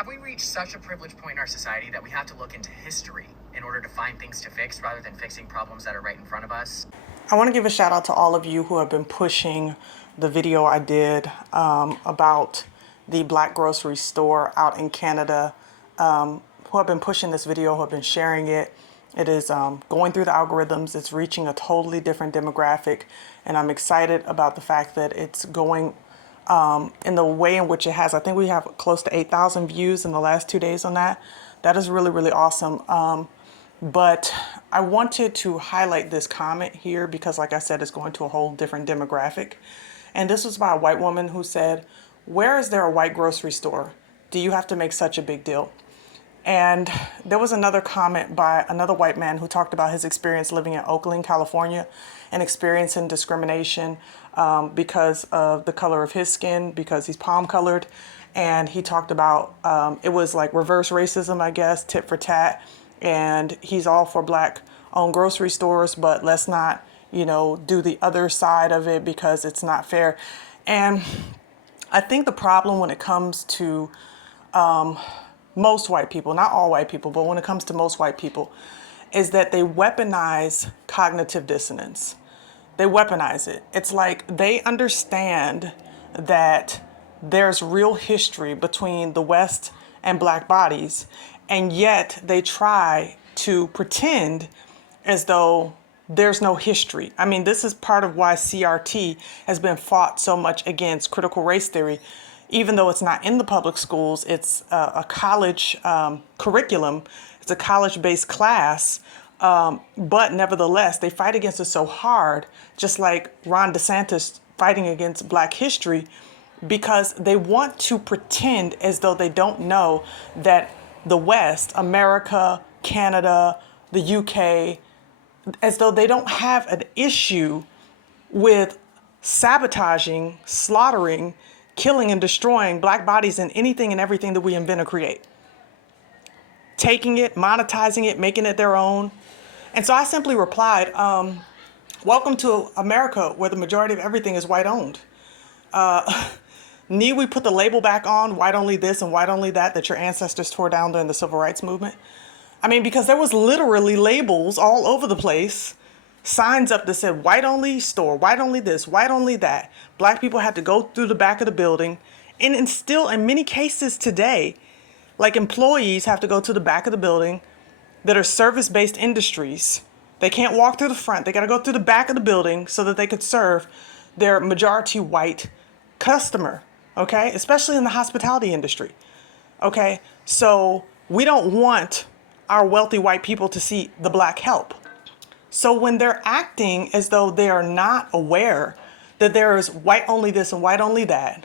Have we reached such a privileged point in our society that we have to look into history in order to find things to fix rather than fixing problems that are right in front of us? I want to give a shout out to all of you who have been pushing the video I did about the Black grocery store out in Canada, who have been pushing this video, who have been sharing it. It is going through the algorithms. It's reaching a totally different demographic, and I'm excited about the fact that it's going in the way in which it has. I think we have close to 8,000 views in the last 2 days on that. That is really, really awesome. But I wanted to highlight this comment here because, like I said, it's going to a whole different demographic. And this was by a white woman who said, "Where is there a white grocery store? Do you have to make such a big deal?" And there was another comment by another white man who talked about his experience living in Oakland, California, and experiencing discrimination because of the color of his skin, because he's palm colored. And he talked about it was like reverse racism, I guess, tit for tat. And he's all for Black owned grocery stores, but let's not, do the other side of it because it's not fair. And I think the problem when it comes to most white people, not all white people, but when it comes to most white people, is that they weaponize cognitive dissonance. They weaponize it. It's like they understand that there's real history between the West and Black bodies, and yet they try to pretend as though there's no history. I mean, this is part of why CRT has been fought so much against critical race theory. Even though it's not in the public schools, it's a college curriculum. It's a college-based class, but nevertheless, they fight against it so hard, just like Ron DeSantis fighting against Black history, because they want to pretend as though they don't know that the West, America, Canada, the UK, as though they don't have an issue with sabotaging, slaughtering, killing and destroying Black bodies in anything and everything that we invent or create. Taking it, monetizing it, making it their own. And so I simply replied, welcome to America where the majority of everything is white owned. Need we put the label back on white only this and white only that your ancestors tore down during the civil rights movement? I mean, because there was literally labels all over the place, signs up that said white only store, white only this, white only that. Black people had to go through the back of the building. And still in many cases today, like employees have to go to the back of the building that are service-based industries. They can't walk through the front. They got to go through the back of the building so that they could serve their majority white customer, okay? Especially in the hospitality industry, okay? So we don't want our wealthy white people to see the Black help. So when they're acting as though they are not aware that there is white only this and white only that,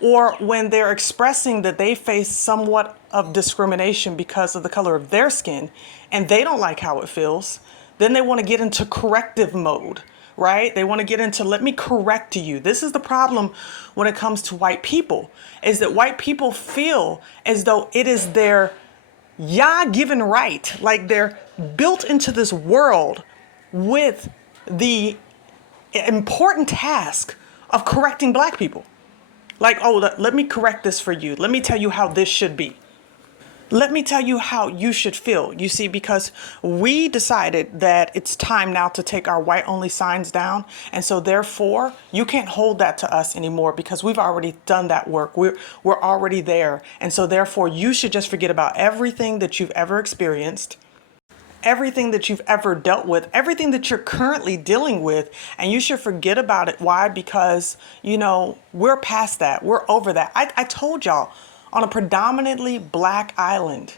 or when they're expressing that they face somewhat of discrimination because of the color of their skin and they don't like how it feels, then they want to get into corrective mode, right? They want to get into, let me correct you. This is the problem when it comes to white people, is that white people feel as though it is their Yah-given right, like they're built into this world with the important task of correcting Black people. Like, oh, let me correct this for you. Let me tell you how this should be. Let me tell you how you should feel. You see, because we decided that it's time now to take our white only signs down. And so therefore, you can't hold that to us anymore because we've already done that work. We're already there. And so therefore, you should just forget about everything that you've ever experienced, everything that you've ever dealt with, everything that you're currently dealing with, and you should forget about it. Why? Because, we're past that. We're over that. I told y'all, on a predominantly Black island,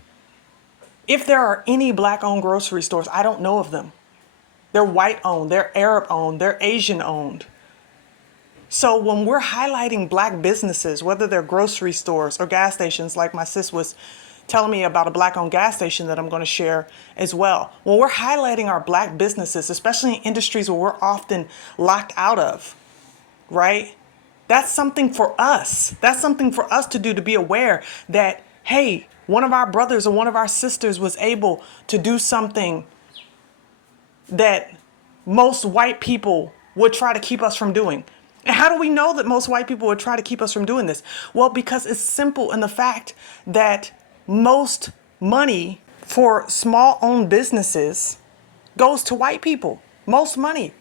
if there are any Black-owned grocery stores, I don't know of them. They're white-owned, they're Arab-owned, they're Asian-owned. So when we're highlighting Black businesses, whether they're grocery stores or gas stations, like my sis was telling me about a Black-owned gas station that I'm going to share as well. When we're highlighting our Black businesses, especially in industries where we're often locked out of, right? That's something for us. That's something for us to do, to be aware that, hey, one of our brothers or one of our sisters was able to do something that most white people would try to keep us from doing. And how do we know that most white people would try to keep us from doing this? Well, because it's simple in the fact that most money for small owned businesses goes to white people. Most money.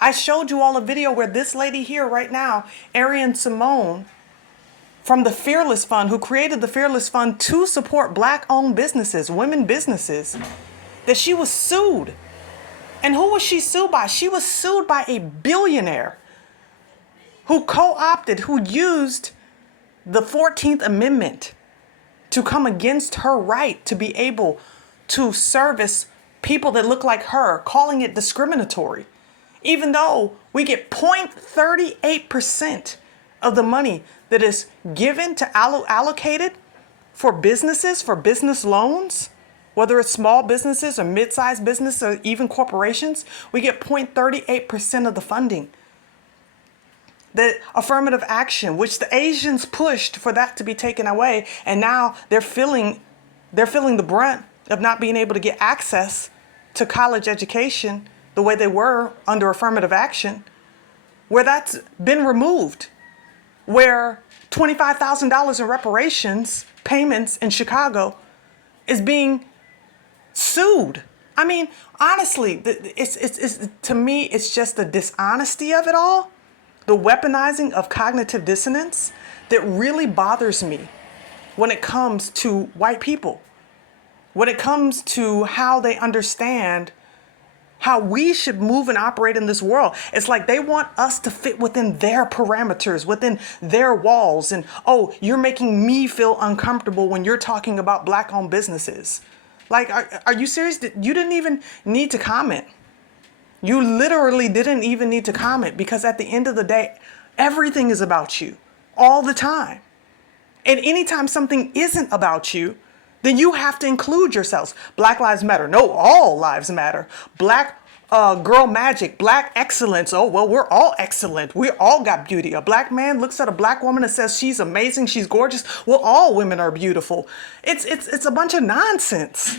I showed you all a video where this lady here right now, Arian Simone, from the Fearless Fund, who created the Fearless Fund to support black owned businesses, women businesses, that she was sued. And who was she sued by? She was sued by a billionaire who co-opted, who used the 14th Amendment to come against her right to be able to service people that look like her, calling it discriminatory. Even though we get 0.38% of the money that is given to allocated for businesses, for business loans, whether it's small businesses or mid-sized business or even corporations, we get 0.38% of the funding. The affirmative action, which the Asians pushed for that to be taken away, and now they're feeling the brunt of not being able to get access to college education the way they were under affirmative action, where that's been removed, where $25,000 in reparations payments in Chicago is being sued. I mean, honestly, it's to me, it's just the dishonesty of it all. The weaponizing of cognitive dissonance that really bothers me when it comes to white people, when it comes to how they understand how we should move and operate in this world. It's like they want us to fit within their parameters, within their walls. And, oh, you're making me feel uncomfortable when you're talking about black-owned businesses. Like, are you serious? You didn't even need to comment. You literally didn't even need to comment, because at the end of the day, everything is about you all the time. And anytime something isn't about you, then you have to include yourselves. Black lives matter. No, all lives matter. Black girl magic, black excellence. Oh, well, we're all excellent. We all got beauty. A black man looks at a black woman and says she's amazing, she's gorgeous. Well, all women are beautiful. It's a bunch of nonsense.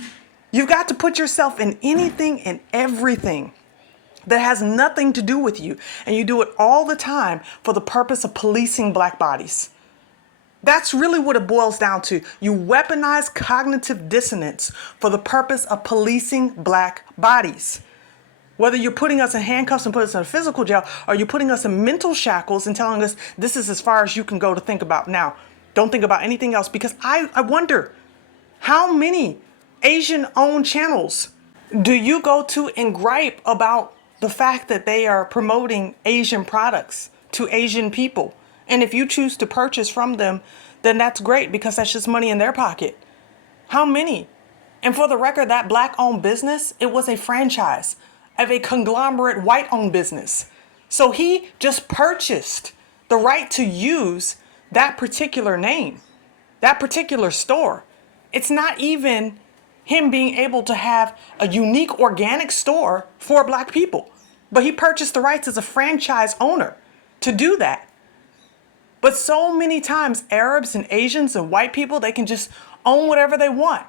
You've got to put yourself in anything and everything that has nothing to do with you. And you do it all the time for the purpose of policing black bodies. That's really what it boils down to. You weaponize cognitive dissonance for the purpose of policing black bodies. Whether you're putting us in handcuffs and put us in a physical jail, or you're putting us in mental shackles and telling us this is as far as you can go to think about now. Don't think about anything else. Because I wonder, how many Asian-owned channels do you go to and gripe about the fact that they are promoting Asian products to Asian people? And if you choose to purchase from them, then that's great, because that's just money in their pocket. How many? And for the record, that black-owned business, it was a franchise of a conglomerate white-owned business. So he just purchased the right to use that particular name, that particular store. It's not even him being able to have a unique organic store for black people, but he purchased the rights as a franchise owner to do that. But so many times, Arabs and Asians and white people, they can just own whatever they want.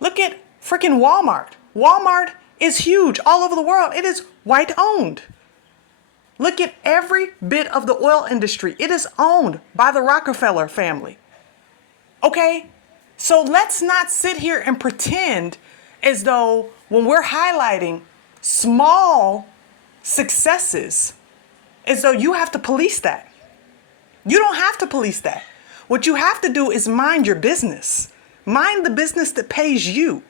Look at freaking Walmart. Walmart is huge all over the world. It is white owned. Look at every bit of the oil industry. It is owned by the Rockefeller family. Okay? So let's not sit here and pretend as though when we're highlighting small successes, as though you have to police that. You don't have to police that. What you have to do is mind your business. Mind the business that pays you.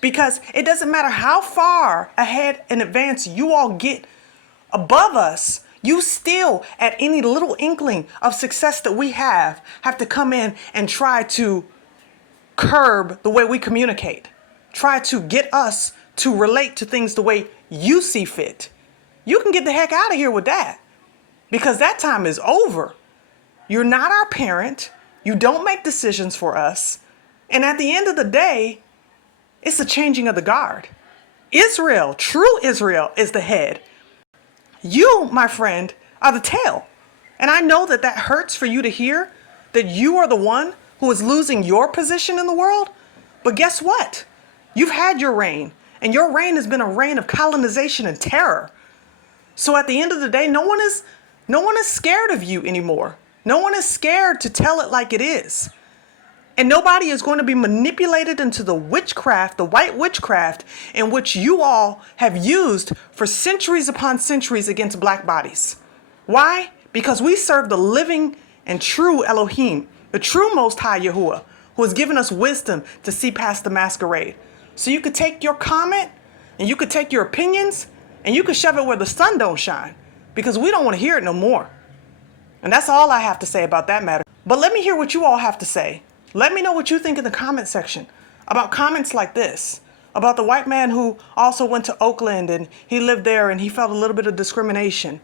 Because it doesn't matter how far ahead in advance you all get above us, you still, at any little inkling of success that we have to come in and try to curb the way we communicate. Try to get us to relate to things the way you see fit. You can get the heck out of here with that, because that time is over. You're not our parent. You don't make decisions for us. And at the end of the day, it's the changing of the guard. Israel, true Israel, is the head. You, my friend, are the tail. And I know that that hurts for you to hear, that you are the one who is losing your position in the world. But guess what? You've had your reign, and your reign has been a reign of colonization and terror. So at the end of the day, no one is No one is scared of you anymore. No one is scared to tell it like it is. And nobody is going to be manipulated into the witchcraft, the white witchcraft, in which you all have used for centuries upon centuries against black bodies. Why? Because we serve the living and true Elohim, the true Most High Yahuwah, who has given us wisdom to see past the masquerade. So you could take your comment and you could take your opinions and you could shove it where the sun don't shine, because we don't want to hear it no more. And that's all I have to say about that matter. But let me hear what you all have to say. Let me know what you think in the comment section about comments like this, about the white man who also went to Oakland and he lived there and he felt a little bit of discrimination,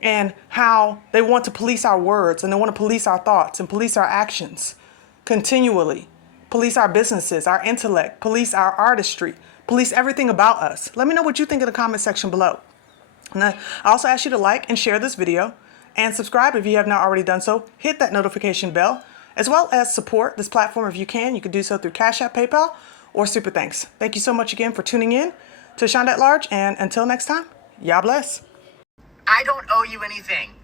and how they want to police our words and they want to police our thoughts and police our actions continually, police our businesses, our intellect, police our artistry, police everything about us. Let me know what you think in the comment section below. And I also ask you to like and share this video and subscribe if you have not already done so. Hit that notification bell, as well as support this platform if you can. You can do so through CashApp, PayPal, or Super Thanks. Thank you so much again for tuning in to Ashanda at Large, and until next time, Yah bless. I don't owe you anything.